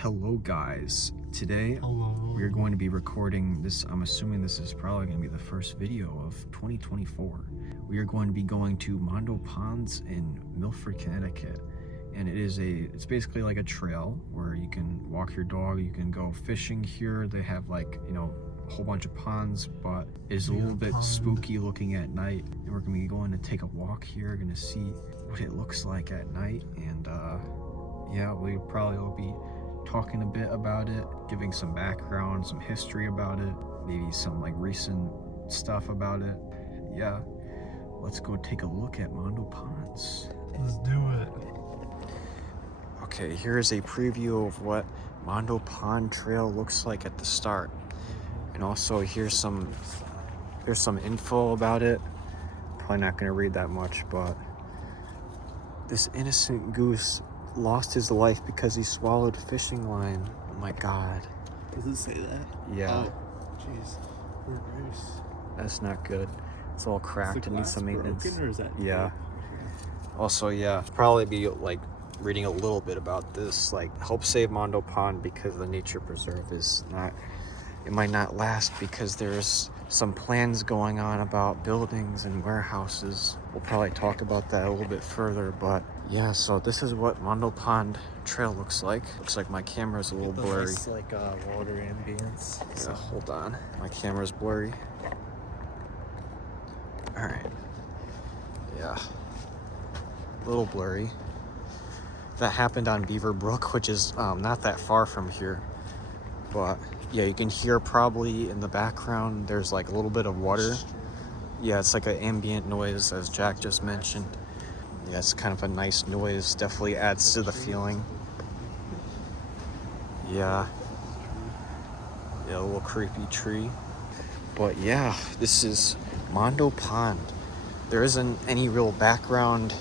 Hello guys, today we are going to be recording this. I'm assuming this is probably going to be the first video of 2024. We are going to be going to Mondo Ponds in Milford, Connecticut, and it's basically like a trail where you can walk your dog, you can go fishing here. They have like, you know, a whole bunch of ponds, but it's a little bit spooky looking at night, and we're going to be going to take a walk here, going to see what it looks like at night. And yeah, we probably will be talking a bit about it, giving some background, some history about it, maybe some like recent stuff about it. Yeah, let's go take a look at Mondo Ponds. Let's do it. Okay, here's a preview of what Mondo Pond Trail looks like at the start. And also here's some info about it. Probably not gonna read that much, but this innocent goose lost his life because he swallowed fishing line. Oh my god. Does it say that? Yeah. Oh, jeez. Poor goose. That's not good. It's all cracked and needs some maintenance. Broken, or is that yeah. Also, yeah, probably be like reading a little bit about this, like help save Mondo Pond because the nature preserve is not, it might not last because there's some plans going on about buildings and warehouses. We'll probably talk about that a little bit further, but yeah, so this is what Mondo Pond Trail looks like. Looks like my camera's a little blurry. Nice, like water ambience. Yeah, so hold on. My camera's blurry. All right. Yeah. A little blurry. That happened on Beaver Brook, which is not that far from here. But yeah, you can hear probably in the background, there's like a little bit of water. Yeah, it's like an ambient noise, as Jack just mentioned. Yeah, it's kind of a nice noise. Definitely adds to the feeling. Yeah. Yeah, a little creepy tree. But yeah, this is Mondo Pond. There isn't any real background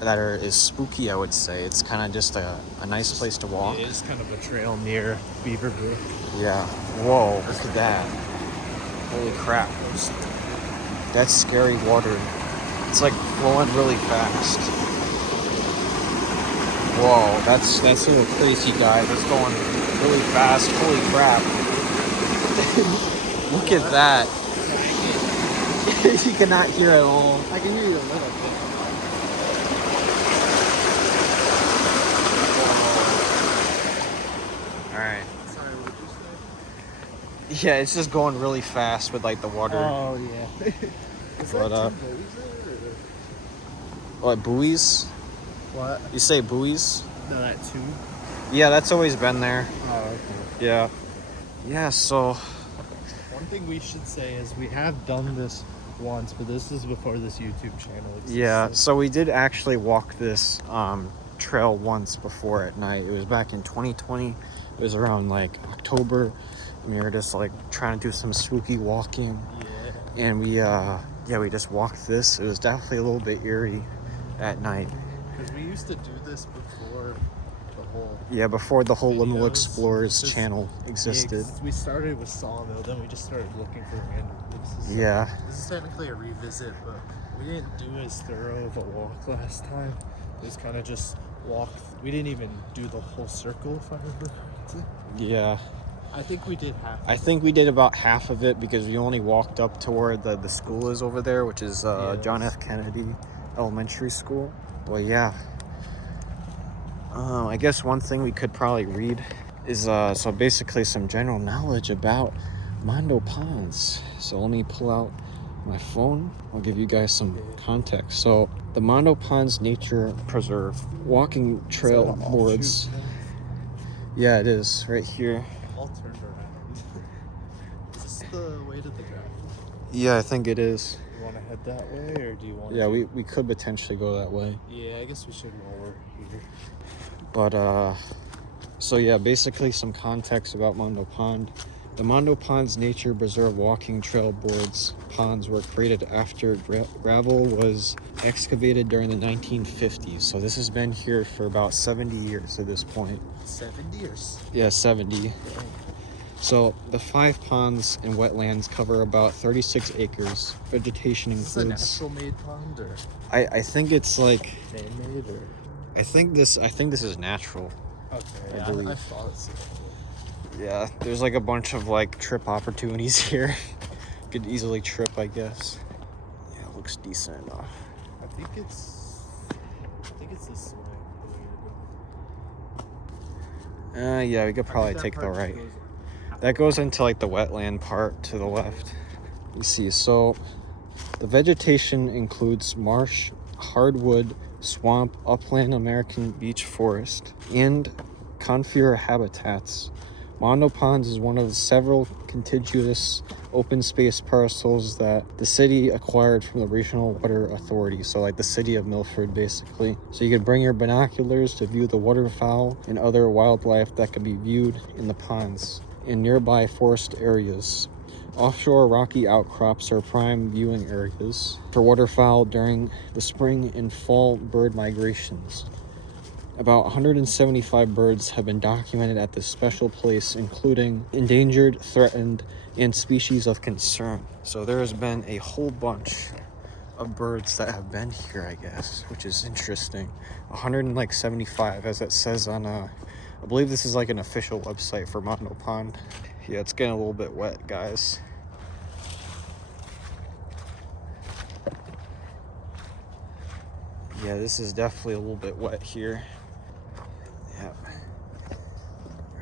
that is spooky, I would say. It's kind of just a nice place to walk. It is kind of a trail near Beaver Brook. Yeah. Whoa, look at that. Holy crap. That's scary water. It's like flowing really fast. Whoa, that's a little crazy, guys. It's going really fast. Holy crap. Look at that. You cannot hear at all. I can hear you a little bit. Alright. Sorry, what did you say? Yeah, it's just going really fast with like the water. Oh, yeah. Is But, that two buoys there, What, buoys? What? You say buoys? No, that two? Yeah, that's always been there. Oh, okay. Yeah. Yeah, so One thing we should say is we have done this once, but this is before this YouTube channel existed. yeah, so we did actually walk this trail once before at night. It was back in 2020. It was around like October. And we were just like trying to do some spooky walking. Yeah. And we just walked this. It was definitely a little bit eerie at night. Because we used to do this before the whole Little videos. Explorers Just- channel existed. Yeah, 'cause we started with Sawmill, then we just started looking for random places. Yeah. This is technically a revisit, but we didn't do as thorough of a walk last time. It was kind of just walk. We didn't even do the whole circle, if I remember correctly. Yeah. I think we did half. I think we did about half of it because we only walked up to where the school is over there, which is John F. Kennedy Elementary School. Well, yeah. I guess one thing we could probably read is so basically some general knowledge about Mondo Ponds. So let me pull out my phone. I'll give you guys some context. So the Mondo Ponds Nature Preserve walking trail boards. Yeah, it is right here. All turned around. Is this the way to the drive? Yeah, I think it is. You want to head that way, or do you want? Yeah, we could potentially go that way. Yeah, I guess we should while we're here. But so yeah, basically some context about Mondo Pond. The Mondo Ponds Nature Preserve walking trail boards ponds were created after gravel was excavated during the 1950s. So this has been here for about 70 years at this point. 70 years. Yeah, 70. So the 5 ponds and wetlands cover about 36 acres. Vegetation Is this a includes. natural made pond, or I think it's like man made, or? I think this is natural. Okay, I believe. I saw it. Yeah, there's like a bunch of like trip opportunities here. Could easily trip, I guess. Yeah, it looks decent enough. I think it's this way. Yeah, we could probably take the right. That goes into like the wetland part to the left. You see, so the vegetation includes marsh, hardwood, swamp, upland American beach forest, and conifer habitats. Mondo Ponds is one of the several contiguous open space parcels that the city acquired from the Regional Water Authority. So like the city of Milford, basically. So you can bring your binoculars to view the waterfowl and other wildlife that can be viewed in the ponds in nearby forest areas. Offshore rocky outcrops are prime viewing areas for waterfowl during the spring and fall bird migrations. About 175 birds have been documented at this special place, including endangered, threatened, and species of concern. So there has been a whole bunch of birds that have been here, I guess, which is interesting. 175, as it says on I believe this is like an official website for Mondo Pond. Yeah, it's getting a little bit wet, guys. Yeah, this is definitely a little bit wet here. Yep.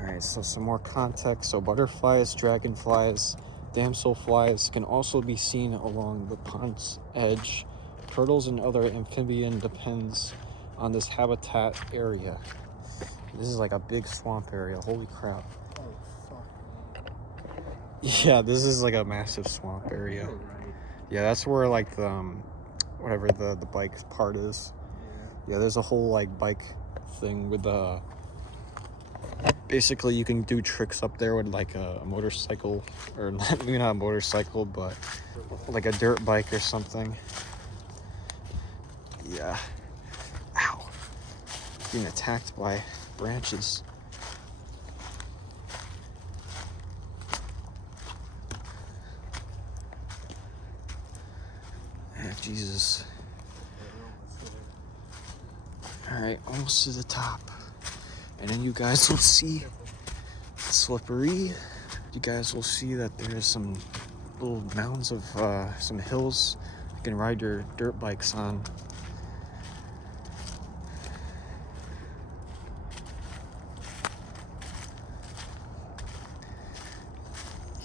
Alright, so some more context. So butterflies, dragonflies, damselflies can also be seen along the pond's edge. Turtles and other amphibian depends on this habitat area. This is like a big swamp area. Holy crap. Oh, fuck. Yeah, this is like a massive swamp area. Yeah, that's where like the whatever the bike part is. Yeah, there's a whole like bike thing with basically you can do tricks up there with like a motorcycle, or maybe not a motorcycle, but like a dirt bike or something. Yeah. Ow. Being attacked by branches. Jesus. Alright, almost to the top. And then you guys will see it's slippery. You guys will see that there's some little mounds of some hills you can ride your dirt bikes on.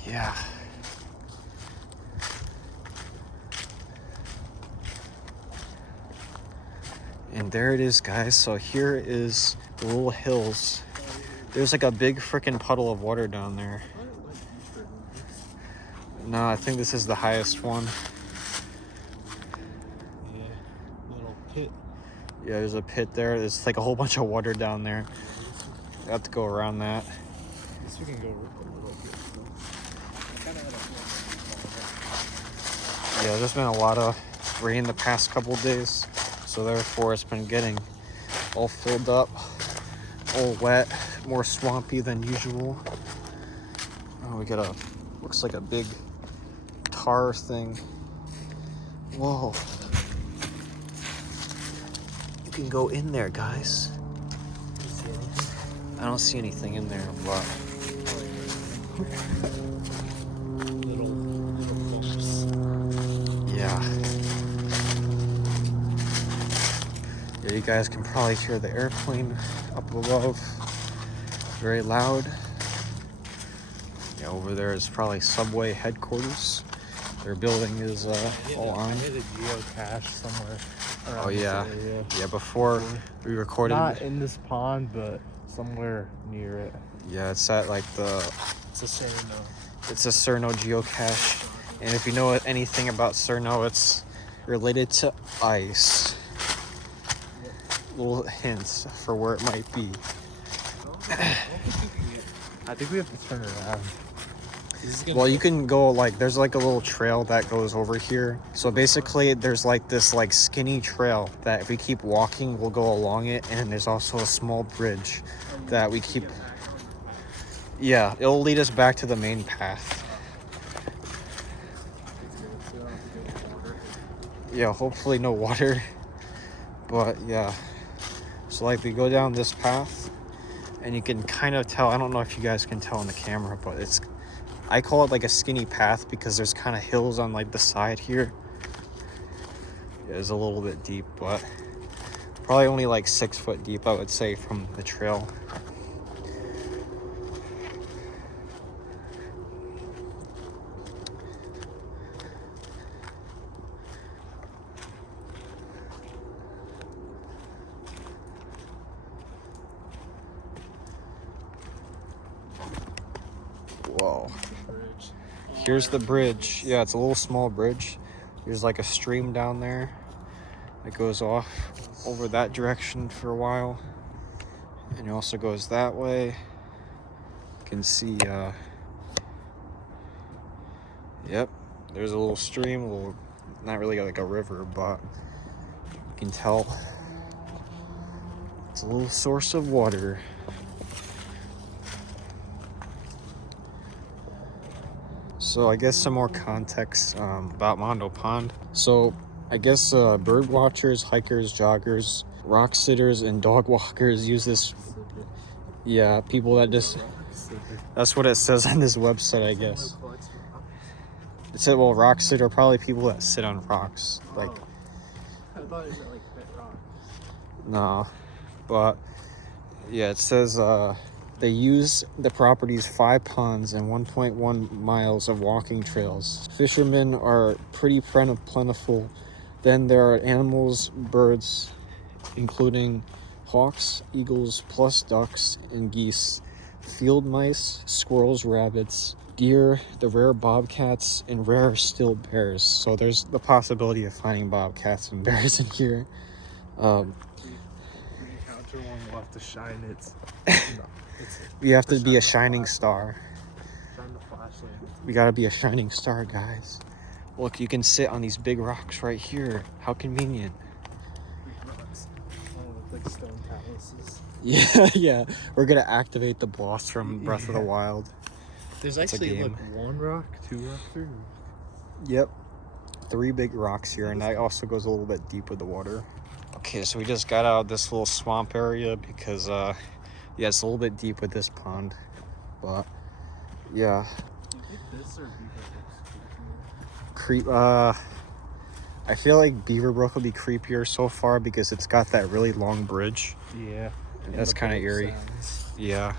Yeah. And there it is, guys. So here is the little hills. There's like a big freaking puddle of water down there. No, I think this is the highest one. Yeah, little pit. Yeah, there's a pit there. There's like a whole bunch of water down there. You have to go around that. I guess we can go a little bit. Yeah, there's been a lot of rain the past couple days. So therefore it's been getting all filled up, all wet, more swampy than usual. Oh, we got looks like a big tar thing. Whoa. You can go in there, guys. I don't see anything in there, but Little bumps. yeah. Yeah, you guys can probably hear the airplane up above. Very loud. Yeah, over there is probably Subway headquarters. Their building is all on. I hit a geocache somewhere around Oh yeah, this area. yeah. Before we recorded, Not in this pond, but somewhere near it. yeah, it's at like It's a Cerno. it's a Cerno geocache, and if you know anything about Cerno, it's related to ice. Little hints for where it might be. I think we have to turn around. Well, you can go like there's like a little trail that goes over here. So basically there's like this like skinny trail that if we keep walking we'll go along it, and then there's also a small bridge that we keep. Yeah, it'll lead us back to the main path. Yeah, hopefully no water. But yeah. So like we go down this path, and you can kind of tell, I don't know if you guys can tell on the camera, but I call it like a skinny path because there's kind of hills on like the side here. It is a little bit deep, but probably only like 6 foot deep, I would say, from the trail. Whoa. Here's the bridge. Yeah, it's a little small bridge. There's like a stream down there that goes off over that direction for a while. And it also goes that way. You can see, yep, there's a little stream, not really like a river, but you can tell it's a little source of water. So I guess some more context about Mondo Pond. So I guess bird watchers, hikers, joggers, rock sitters, and dog walkers use this. Yeah, people that just, that's what it says on this website, I guess. It said, well, rock sitter, probably people that sit on rocks. Like, I thought it was like pet rocks. no, but yeah, it says they use the property's 5 ponds and 1.1 miles of walking trails. Fishermen are pretty plentiful. Then there are animals, birds, including hawks, eagles, plus ducks and geese, field mice, squirrels, rabbits, deer, the rare bobcats, and rare still bears. So there's the possibility of finding bobcats and bears in here. We encounter one, we'll have to shine it. You have to be a shining star. Shine the flashlight. We gotta be a shining star, guys. Look, you can sit on these big rocks right here. How convenient. Big rocks. Oh, like stone palaces. Yeah, yeah. We're gonna activate the boss from Breath of the Wild. There's It's a actually game. like 1 rock, 2 rock, 3 rock. Yep. 3 big rocks here, and that also goes a little bit deep with the water. Okay, so we just got out of this little swamp area because, yeah, it's a little bit deep with this pond. But, yeah. Do you think this or Beaver Creep, I feel like Beaverbrook will be creepier so far because it's got that really long bridge. Yeah. That's kind of eerie. Yeah.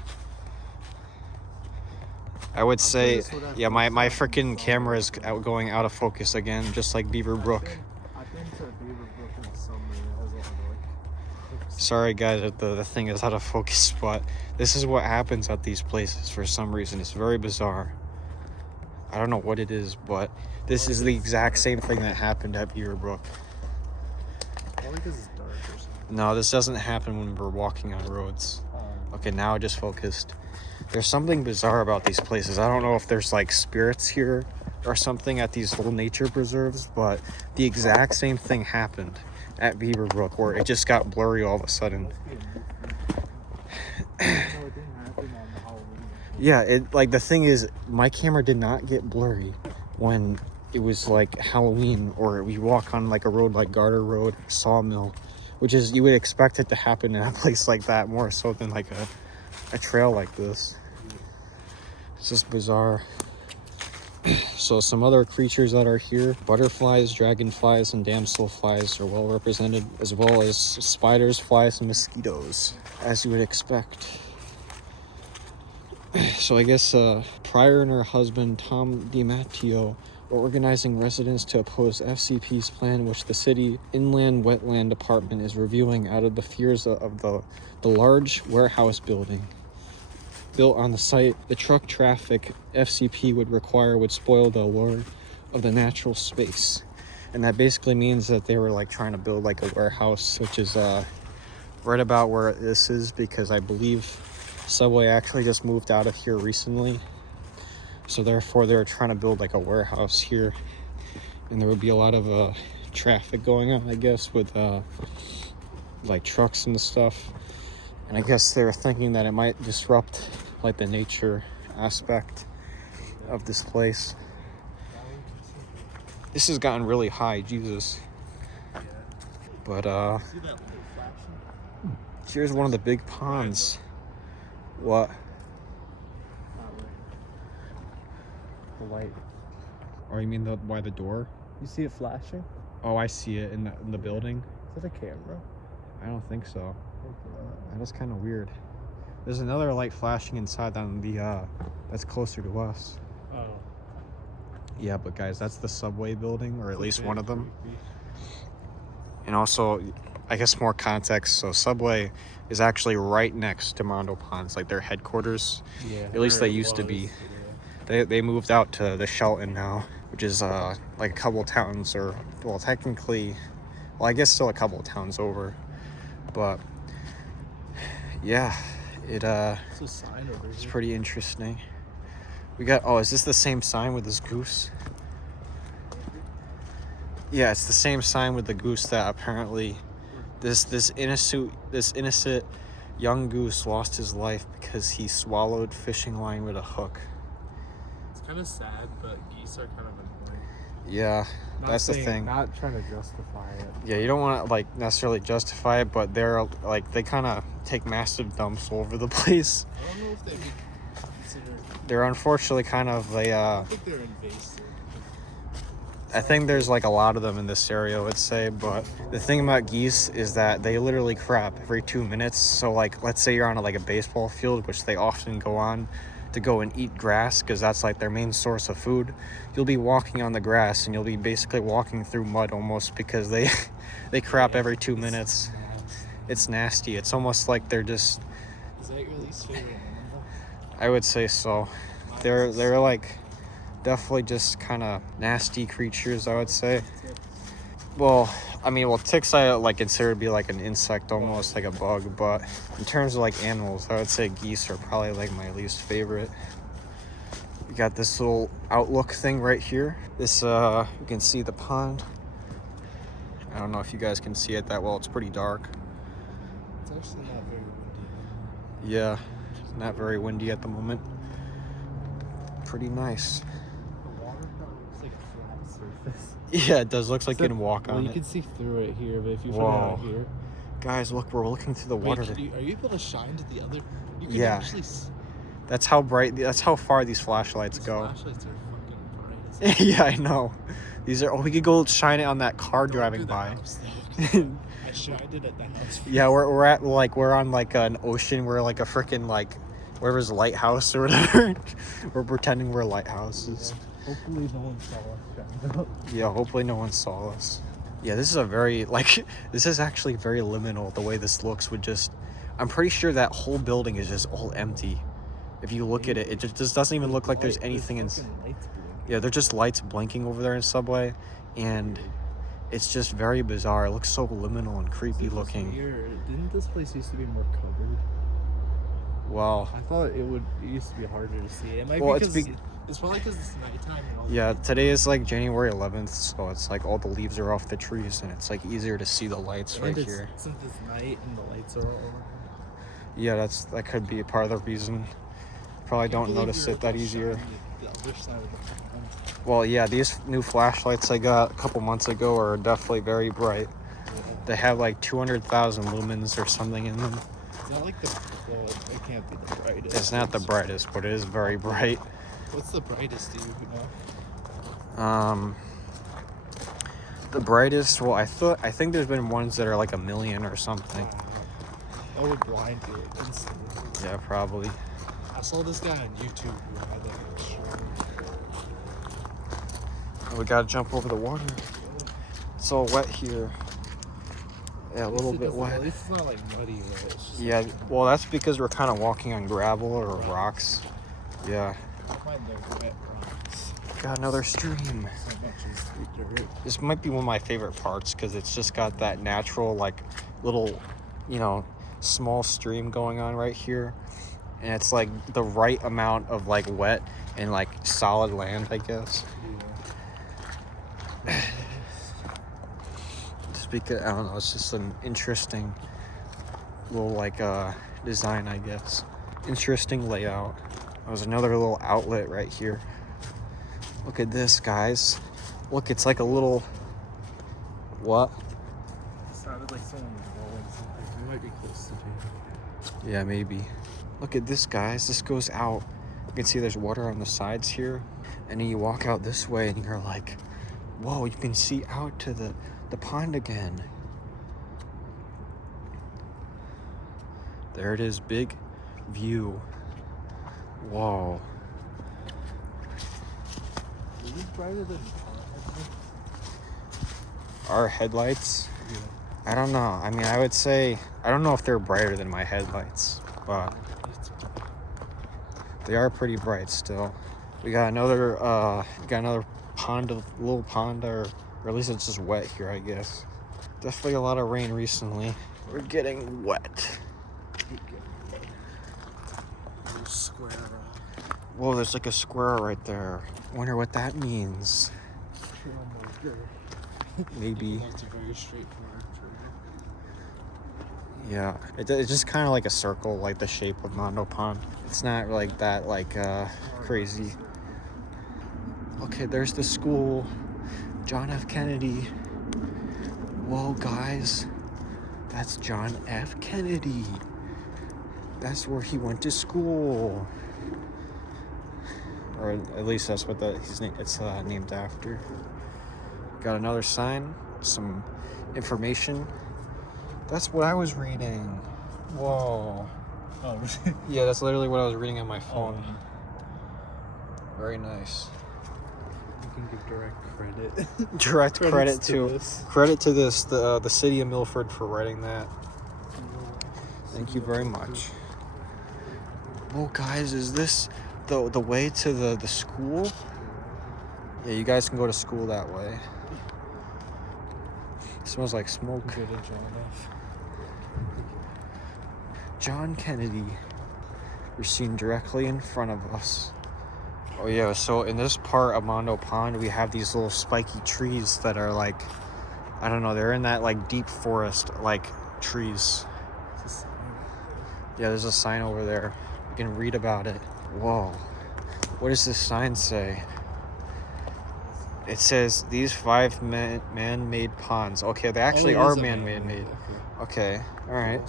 I would say, yeah, my freaking camera is going out of focus again, just like Beaverbrook. I've been to Beaverbrook in the summer. It has a lot of like. Sorry guys that the thing is out of focus, but this is what happens at these places for some reason. It's very bizarre. I don't know what it is, but this is the exact same thing that happened at Beaverbrook. Probably because it's dark or something. No, this doesn't happen when we're walking on roads. Okay, now I just focused. There's something bizarre about these places. I don't know if there's like spirits here or something at these little nature preserves, but the exact same thing happened at Beaverbrook where it just got blurry all of a sudden. No, it didn't happen on Halloween. Yeah, it like the thing is my camera did not get blurry when it was like Halloween or we walk on like a road like Garter Road, Sawmill, which is, you would expect it to happen in a place like that more so than like a trail like this. It's just bizarre. So some other creatures that are here, butterflies, dragonflies, and damselflies are well represented, as well as spiders, flies, and mosquitoes, as you would expect. So I guess Pryor and her husband, Tom DiMatteo, are organizing residents to oppose FCP's plan, which the city Inland Wetland Department is reviewing out of the fears of the large warehouse building built on the site. The truck traffic FCP would require would spoil the allure of the natural space. And that basically means that they were like trying to build like a warehouse, which is right about where this is, because I believe Subway actually just moved out of here recently. So therefore they're trying to build like a warehouse here, and there would be a lot of traffic going on, I guess, with like trucks and stuff. And I guess they're thinking that it might disrupt like the nature aspect of this place. This has gotten really high, Jesus. But here's one of the big ponds. What? That way. The light. Oh, you mean by the door? You see it flashing? Oh, I see it in the building. Is that a camera? I don't think so. That is kind of weird. There's another light flashing inside on the that's closer to us. Oh. Yeah, but guys, that's the subway building, or at least one of them. And also, I guess more context, so Subway is actually right next to Mondo Ponds, like their headquarters. Yeah. At least they used to be. Yeah. They moved out to the Shelton now, which is like a couple towns, or well, technically, well, I guess still a couple towns over. But yeah, It's a sign over it's here. pretty interesting. We got, oh, is this the same sign with this goose? Yeah, it's the same sign with the goose that apparently this innocent young goose lost his life because he swallowed fishing line with a hook. It's kind of sad, but geese are kind of annoying. Yeah, that's the thing. Not trying to justify it. Yeah, you don't want to like necessarily justify it, but they're like, they kind of take massive dumps all over the place. I don't know if they would consider. They're unfortunately kind of I think they're invasive. I think there's like a lot of them in this area, let's say, but the thing about geese is that they literally crap every 2 minutes. So like, let's say you're on like a baseball field, which they often go on to go and eat grass because that's like their main source of food. You'll be walking on the grass and you'll be basically walking through mud almost because they crap every 2 minutes. It's nasty. It's almost like they're just. Is that your least favorite animal? I would say so. They're like definitely just kind of nasty creatures, I would say. Well, I mean, ticks I like consider to be like an insect, almost like a bug, but in terms of like animals, I would say geese are probably like my least favorite. We got this little outlook thing right here. This you can see the pond. I don't know if you guys can see it that well. It's pretty dark. It's actually not very windy. Yeah, it's not very windy at the moment. Pretty nice. The water probably looks like a flat surface. Yeah, it does. Looks like you can walk on you it. can see through it here, but if you put it Whoa. out here. Guys, look, we're looking through the water. Wait, are you able to shine to the other? You can Yeah. actually. That's how bright. That's how far these flashlights These go. flashlights are fucking bright. Yeah, I know. These are. Oh, we could go shine it on that car Don't driving do the by. house, though, 'cause I shined it at the house. Yeah, we're on like an ocean. We're like a freaking like wherever's lighthouse or whatever. We're pretending we're lighthouses. Hopefully no one saw us shine up. Yeah, hopefully no one saw us. Yeah, this is a very like this is actually very liminal the way this looks with just. I'm pretty sure that whole building is just all empty. If you look at it, it just doesn't even look like there's anything in. Yeah, they're just lights blinking over there in Subway, and it's just very bizarre. It looks so liminal and creepy looking. Didn't this place used to be more covered? Well, I thought it used to be harder to see. It might Well, be it's because it's probably because it's nighttime and all that. yeah, today is like January 11th, so it's like all the leaves are off the trees, and it's like easier to see the lights And right it's, here. since it's night and the lights are all over. Yeah, that could be a part of the reason. Probably don't notice it that easier. The other side of the pond. Well, yeah, these new flashlights I got a couple months ago are definitely very bright. They have like 200,000 lumens or something in them. It's not like well, it can't be the brightest. It's not the brightest, but it is very bright. What's the brightest, do you know? The brightest, well, I think there's been ones that are like 1 million or something. That would blind you instantly. Yeah, probably. I saw this guy on YouTube who had like a show. We gotta jump over the water. It's all wet here. Yeah, a little bit wet. At least it's not like muddy wet. It's just Yeah, well, that's because we're kind of walking on gravel or rocks. Yeah. I find they're wet rocks. Got another stream. So much as the dirt. This might be one of my favorite parts because it's just got that natural, like, little, small stream going on right here. And it's like the right amount of like wet and like solid land, I guess. Yeah. Just because, I don't know, it's just an interesting little like design, I guess. Interesting layout. There's another little outlet right here. Look at this, guys. Look, it's like a little. What? It sounded like someone was rolling something. We might be close to jail. Yeah, maybe. Look at this, guys. This goes out. You can see there's water on the sides here. And then you walk out this way and you're like, whoa, you can see out to the pond again. There it is, big view. Whoa. Is this brighter than Our headlights? Yeah. I don't know. I mean, I would say, I don't know if they're brighter than my headlights, but they are pretty bright still. We got another pond, little pond, or at least it's just wet here, I guess. Definitely a lot of rain recently. We're getting wet. square? Whoa, there's like a squirrel right there. Wonder what that means. Maybe. It's a very straightforward trail. Yeah, it's just kind of like a circle, like the shape of Mondo Pond. It's not like that, like crazy. Okay, there's the school, John F. Kennedy. Whoa, guys, that's John F. Kennedy. That's where he went to school, or at least that's what it's named after. Got another sign, some information. That's what I was reading. Whoa. Oh, really? Yeah, that's literally what I was reading on my phone. Very nice. You can give direct credit. Direct credit to this. credit to this the city of Milford for writing that. Thank you very much. Well, guys, is this the way to the school? Yeah, you guys can go to school that way. It smells like smoke. Good and John F. John Kennedy. You're seen directly in front of us. Oh yeah, so in this part of Mondo Pond, we have these little spiky trees that are like, I don't know, they're in that like deep forest like trees. Yeah, there's a sign over there. You can read about it. Whoa. What does this sign say? It says these 5 man-made ponds. Okay, they actually are man-made. Okay, all right.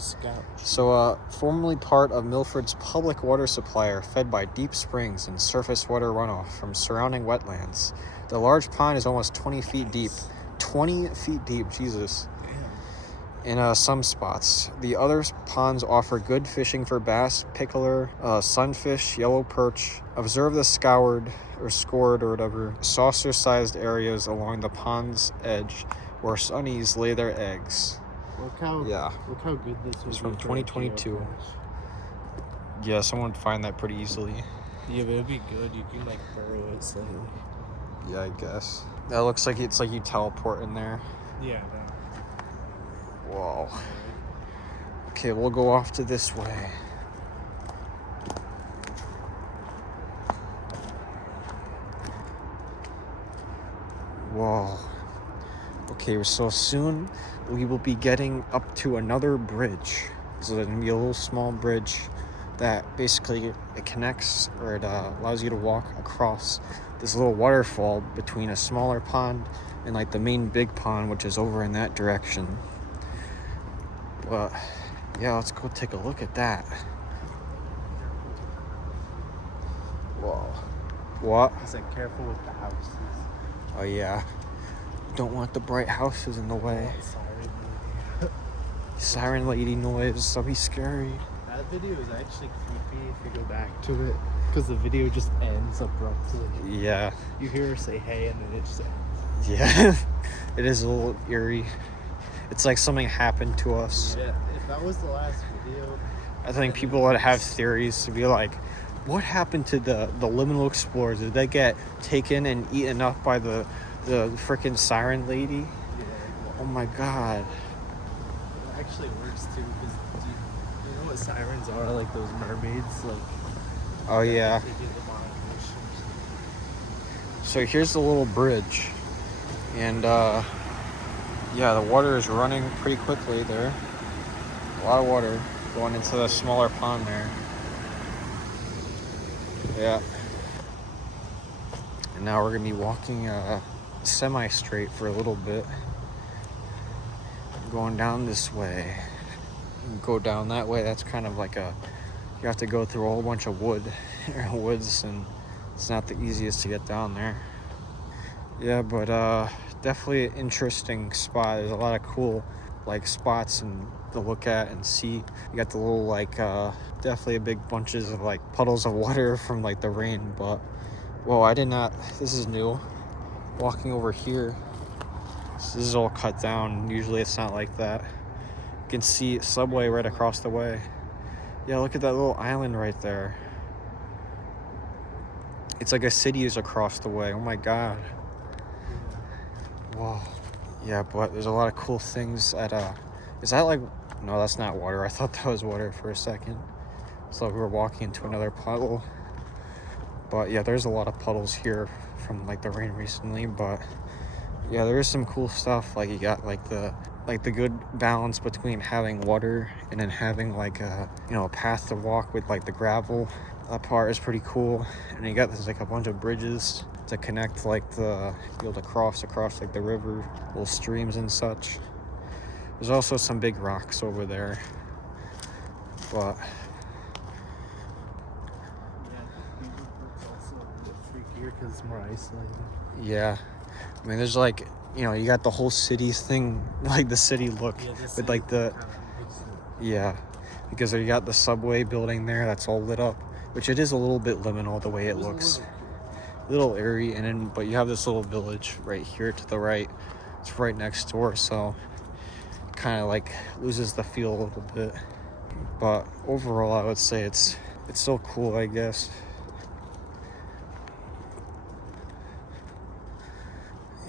So, formerly part of Milford's public water supplier, fed by deep springs and surface water runoff from surrounding wetlands. The large pond is almost 20 feet deep. 20 feet deep, Jesus. In some spots. The other ponds offer good fishing for bass, pickler, sunfish, yellow perch. Observe the scored or whatever saucer-sized areas along the pond's edge where sunnies lay their eggs. Look how good this was. It's from 2022. Yeah, someone would find that pretty easily. Yeah, but it'd be good. You can like burrow it slightly. Yeah, I guess. That looks like it's like you teleport in there. Yeah. Whoa. Okay, we'll go off to this way. Whoa. Okay, so soon we will be getting up to another bridge. So there's gonna be a little small bridge that basically it connects, or it allows you to walk across this little waterfall between a smaller pond and like the main big pond, which is over in that direction. But yeah, let's go take a look at that. Whoa. What? I said careful with the houses. Oh yeah. Don't want the bright houses in the way. Siren lady noise. That'll be scary. That video is actually creepy if you go back to it, because the video just ends abruptly. Yeah. You hear her say hey and then it just ends. Yeah. It is a little eerie. It's like something happened to us. Yeah, if that was the last video, I think people would have theories to be like, what happened to the liminal explorers? Did they get taken and eaten up by the freaking siren lady? yeah. Oh my god. It actually works too, because you know what sirens are? Like those mermaids, like. Oh yeah. They do the monitors. So here's the little bridge. And yeah, the water is running pretty quickly there. A lot of water going into the smaller pond there. Yeah. And now we're gonna be walking semi-straight for a little bit. Going down this way. Go down that way. That's kind of like a you have to go through a whole bunch of woods, and it's not the easiest to get down there. Yeah, but definitely an interesting spot. There's a lot of cool like spots and to look at and see. You got the little like definitely a big bunches of like puddles of water from like the rain. But whoa, I did not, this is new, walking over here. This is all cut down. Usually it's not like that. You can see subway right across the way. Yeah, look at that little island right there. It's like a city is across the way. Oh my god. Wow. Yeah, but there's a lot of cool things at is that like, no, that's not water. I thought that was water for a second. So we were walking into another puddle. But yeah, there's a lot of puddles here from like the rain recently. But yeah, there is some cool stuff. Like you got like the good balance between having water and then having like a, you know, a path to walk with like the gravel. That part is pretty cool. And you got there's like a bunch of bridges to connect like the, be able to cross like the river, little streams and such. There's also some big rocks over there, but because it's more isolated. yeah, I mean, there's like, you know, you got the whole city thing, like the city look, with like the, yeah, because you got the subway building there that's all lit up, which it is a little bit liminal the way it looks, a little airy, and then but you have this little village right here to the right. It's right next door, so kind of like loses the feel a little bit. But overall, I would say it's still cool, I guess.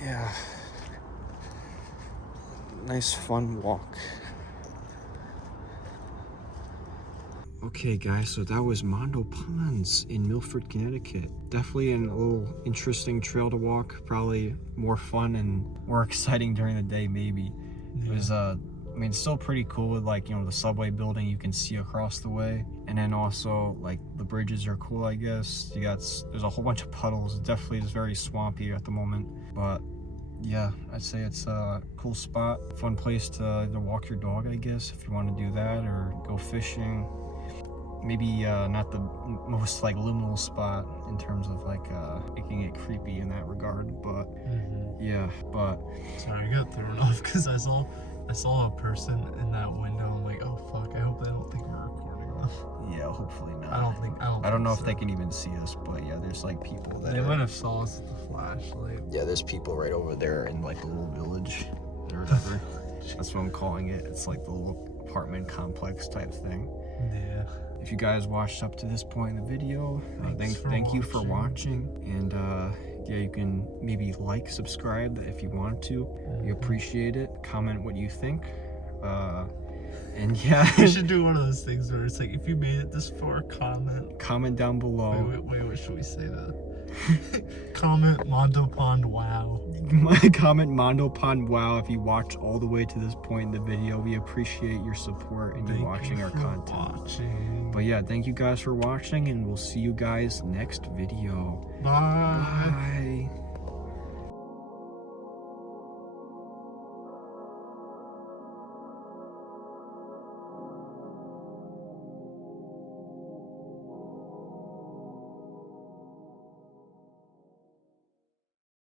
Yeah, nice fun walk. Okay guys, so that was Mondo Ponds in Milford, Connecticut. Definitely a little interesting trail to walk, probably more fun and more exciting during the day maybe. Yeah. It was I mean, it's still pretty cool with like, you know, the subway building you can see across the way, and then also like the bridges are cool, I guess. There's a whole bunch of puddles. It definitely is very swampy at the moment, but yeah, I'd say it's a cool spot, fun place to walk your dog, I guess, if you want to do that, or go fishing. Maybe not the most like liminal spot in terms of like making it creepy in that regard, but yeah, but sorry, I got thrown off because I saw a person in that window. I'm like, oh fuck, I hope they don't think we're recording them. Yeah, hopefully not. I don't know if they can even see us, but yeah, there's like people that they might have saw us with the flashlight. Yeah, there's people right over there in like a little village or whatever. That's what I'm calling it. It's like the little apartment complex type thing. Yeah. If you guys watched up to this point in the video, thank you for watching. And yeah, you can maybe like, subscribe if you want to. We appreciate it. Comment what you think. And yeah, we should do one of those things where it's like, if you made it this far, comment down below. Wait, what should we say to comment Mondo Pond wow. Comment Mondo Pond wow if you watch all the way to this point in the video. We appreciate your support and you watching our content. But yeah, thank you guys for watching, and we'll see you guys next video. Bye. Bye.